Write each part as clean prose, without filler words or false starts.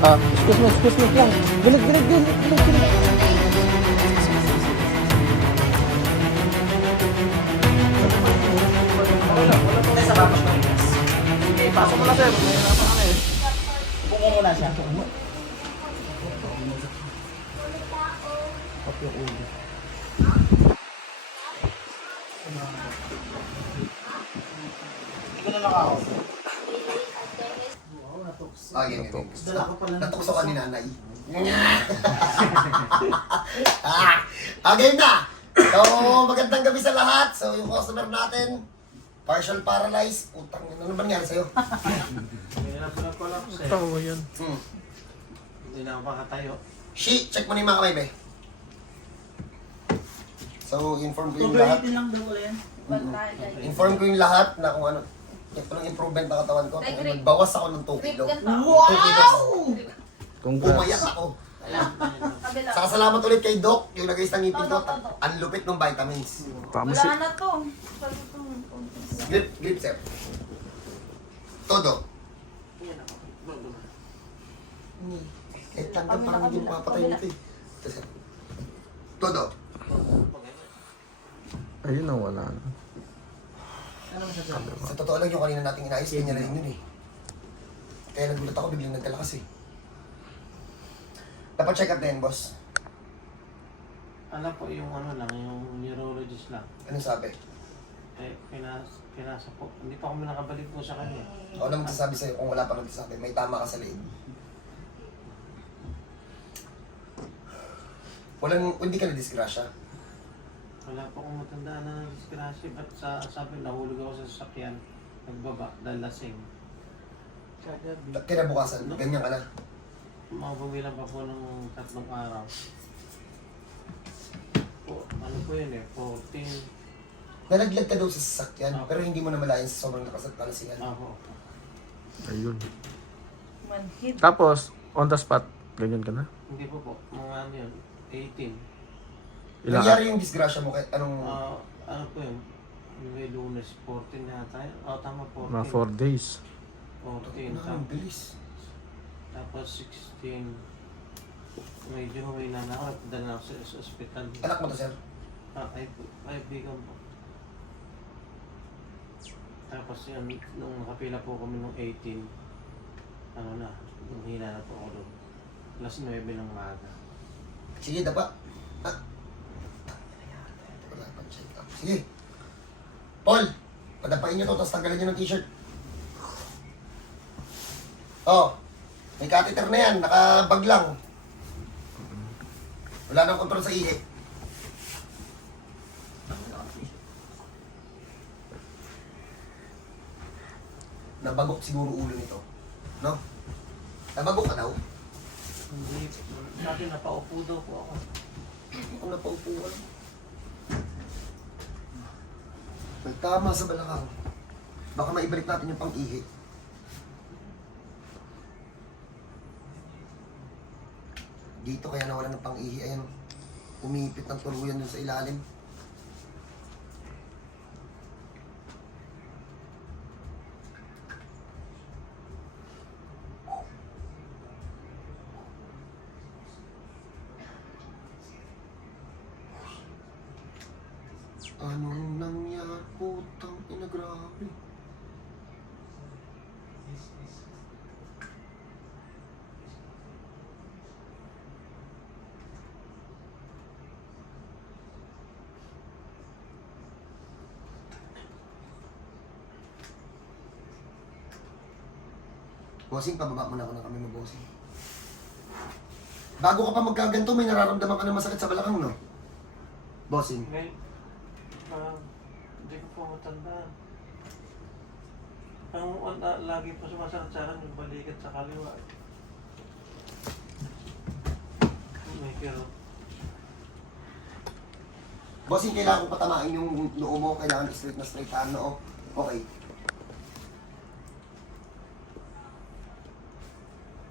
Excuse me lang. Gilig. Wala sa bapas ng gas. Sige, pasok mo na sir. Mahirapan ka na eh. Upo mo muna siya. Hindi ko na lang ako. Yan. Dala ko pala ng Natukso ka ni nanay. Okay na! So, magandang gabi sa lahat. So, yung customer natin, partial paralyzed. Utang, ano ba nangyari sa'yo? Mahirapan ko lang sir. Tawa yan. Hindi na ako makatayo. Check mo na yung mga kamay, be. So, inform ko yung lahat. lang daw wala yan. Inform ko yung lahat na kung ano, anong improvement ng katawan ko. Kung nagbawas ako ng 2 kilo. 2 kilos. Umayak ako. Saka salamat ulit kay Doc, yung nag-ayos ng ngipin ko. Ang lupit ng vitamins. Tama Wala na to. Grip, sir. Todo. Eh, tanggal parang hindi mo papatay nito eh. Ito, sir. Todo. Ayun na, wala na. Sa totoo lang yung kanina nating inayos, ganyan na rin yun eh. Kaya nagulat ako, biglang nagkalakas eh. Dapat check up din, boss. Alam po yung ano lang, yung neurologist lang. Anong sabi? Eh, pinasa po. Hindi pa kami nakabalik po sa kanya. Ako na magsasabi sa'yo kung wala pa nagsasabi. May tama ka sa leeg. Hindi ka na-disgrasya. Wala po akong matandaan na disgrasya. Ba't sabi, nahulog ako sa sasakyan. Nagbaba, dahil lasing. Kinabukasan, ganyan ka na. Mabumilang pa po ng 3 araw. Po, ano po yun eh, 14. Nalaglag ka daw sa sasakyan, Opo. pero hindi mo namalayan sa sobrang nakalasingan. Ako. Ayun. Manhid. Tapos, on the spot, ganyan ka na? Hindi po po, mga ano yun, 18. Ilang Nangyari yung disgrasya mo kahit anong... Ano po yun, may lunes, 14 yata yun. Tama, 14. mga 4 days. 14, Ang bilis. tapos 16. Medyo humina na ako, nagpadala na ako sa ospital. Anak mo to, sir? Bigan po. Tapos yun, nung nakapila po kami nung 18, ano na, nung hina na po ako doon. Alas 9 ng umaga. Sige, dapa. Wala pa check up. Sige. Paul, padapain nyo to, tapos tanggalin nyo ng t-shirt. Oh, may catheter na yan, nakabag lang. Wala nang kontrol sa ihi. Nabagok siguro ulo nito. No? Nabagok ka daw? Hindi, dati napaupo daw po ako. Ang napaupuan. May tama sa balakang. Baka maibalik natin yung pang-ihi. Dito kaya nawala ng pang-ihi. Ayan. Umipit ng tuluyan dun sa ilalim. Anong nangyari? Putang ina, grabe. Bossing, pababa mo na ako ng kami mo, bossing. Bago ka pa magkaganto, may nararamdaman ka na masakit sa balakang, no? Bossing. Ngayon, hindi ko po matandaan. Ang lagi po sumasakit sa akin yung balikat sa kaliwa. May kiro. Bossing, kailangan ko patamain yung noo mo. Kailangan straight na straight ang noo. Okay.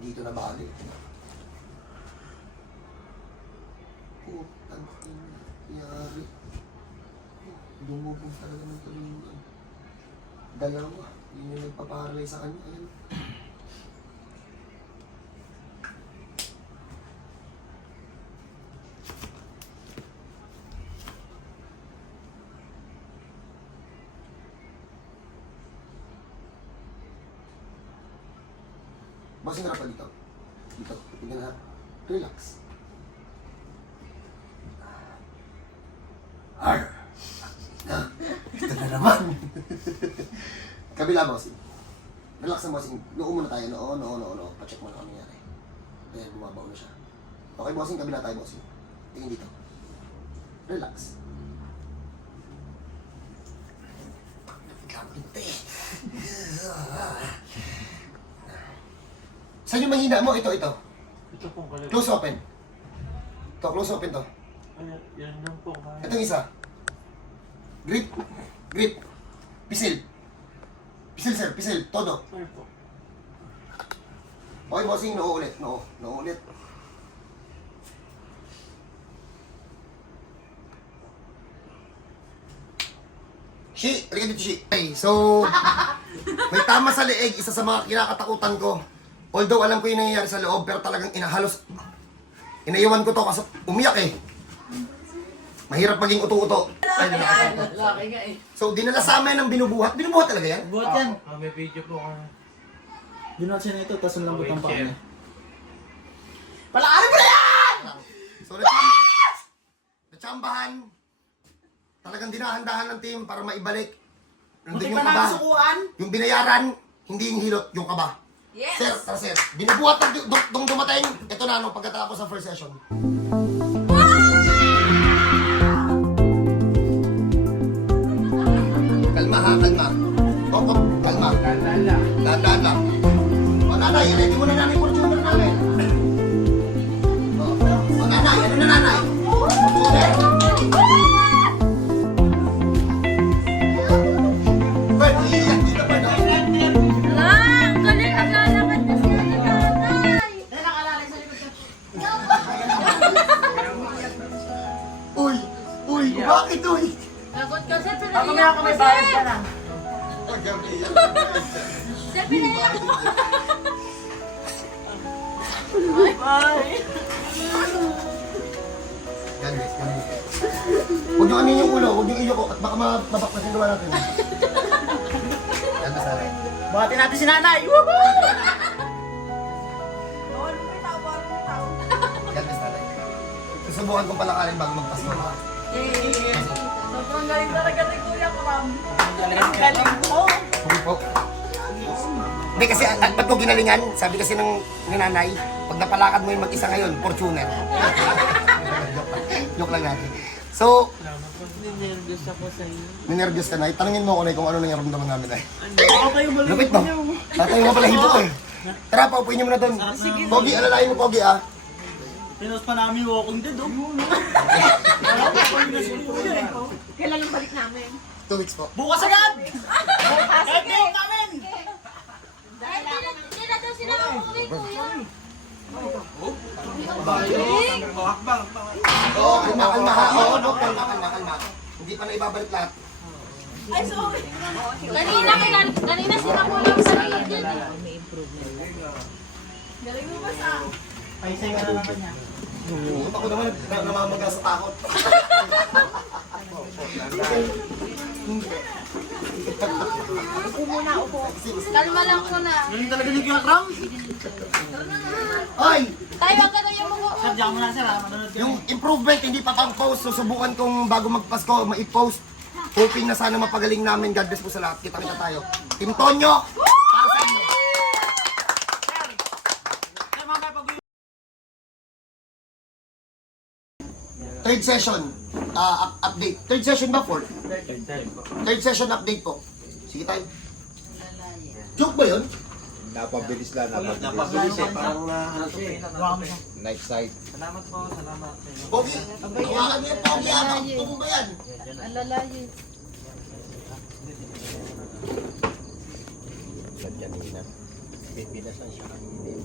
Dito na bali. Putang ina. Yari. Dumubog talaga ng tuloy. Dalawa. Yun yung nagpaparalay sa kanya. Ayan. Bossing harap ka dito. Dito. Tingnan na. Relax. Arr! Ito na naman. Kabila, bossing. Relax na, bossing. Noo muna tayo. Noo. Pa-check mo na kami nangyari. Dahil bumabaw na siya. Okay, bossing. Kabila tayo, bossing. Tingin dito. Relax. Kapinte. Saan yung mahina mo? Ito. Ito pong kalit. Close open. Ito, close open to. Yan lang po. Kaya. Itong isa. Grip. Pisil. Pisil, sir. Pisil. Todo. Ay po. Okay, bossing. Noo ulit. Noo ulit. Shi, halika dito, Shi. Okay, so, may tama sa leeg, isa sa mga kinakatakutan ko. Although alam ko yung nangyayari sa loob, pero talagang inahalos. Inaiwan ko to kasi umiyak eh. Mahirap maging uto-uto. Ay, nakakatawa. Laki nga eh. So, dinala sa amin ng binubuhat. Binubuhat talaga yan? Buhat yan. May video po kami. Binuhat siya nito, tapos ang lambot ng paa niya. Palaarin mo na yan! So, natsambahan. Talagang dinahandahan ng team para maibalik. Buti Nandun pa yung kaba. nakasukuan. Yung binayaran, hindi yung hilot, yung kaba. Yes! Sir, tara sir. Binubuhat nung dumating. Ito na, pagkatapos sa first session. Kalma ha, kalma. Opo, kalma. Dahan-dahan lang. O nanay, ready mo na nanay Fortuner namin. O nanay, ano na nanay? Fortuner? Fred, iiyak dito pa na. Ang galing, naglalakad na siya ni nanay. Uy, bakit uy? Lagot ka, sir. Ako may ako may bayad ka na. Sir, pinaiyak mo. Yan guys, yan guys. Huwag nyo amin yung ulo, huwag nyo iyo ko at baka mabaklas yung gawa natin. Yan masara. Buhatin natin si nanay. Woohoo! Yan masara. Susubukan kong palakarin bago magpasko. Sobrang galing talaga ni Kuya Pram. Ang galing mo. Huwag po. Hindi kasi, at ba't ko ginalingan? Sabi kasi ng nanay, pag napalakad mo yung mag-isa ngayon, Fortuner. Joke lang natin. So, Ninervyos ako sa iyo. ninervyos ka na. Tanungin mo ako na kung ano nangyarapdaman namin ay. Okay, balik Lupit no? Tatayo mo pala hipo ko eh. Tara, paupuin niyo muna doon. Pogi, alalahin mo Pogi ah. Pinost pa namin walking dead, oh. Wala pa kami na si Kuya eh. Kailan ang balik namin? 2 weeks po. Bukas agad! Kahit ngayon namin! Dahil hindi na daw sila umuwi, kuya. Oo, kalma ha. Oo, no, kalma. Hindi pa na ibabalik lahat. Kanina sila po lang sa meeting. Ay, sa'yo na naman niya. Ako naman, namamaga sa takot. Kalma lang po na. Ganun talaga ni Kuya Kram. Ay! Tayo ka na yung mga... Sir, diyan mo na sir, ha? Manonood ka. Yung improvement, hindi pa pang-post. Susubukan kong bago magpasko, ma-post. Hoping na sana mapagaling namin. God bless po sa lahat. Kita-kita tayo. Team Tonyo! Para sa inyo! Sir, mamaya pag Third session, update. Third session ba, Ford? Third session update po. Sige tayo. Joke ba yun? Napabilis lang, napabilis. Napabilis eh. Parang ano to eh. Night sight. Salamat po, salamat. Pogi, hawakan niyo yung Pogi. Tubo ba yan? Ang lalayo. Ganyan na. Pipilas lang siya kanina.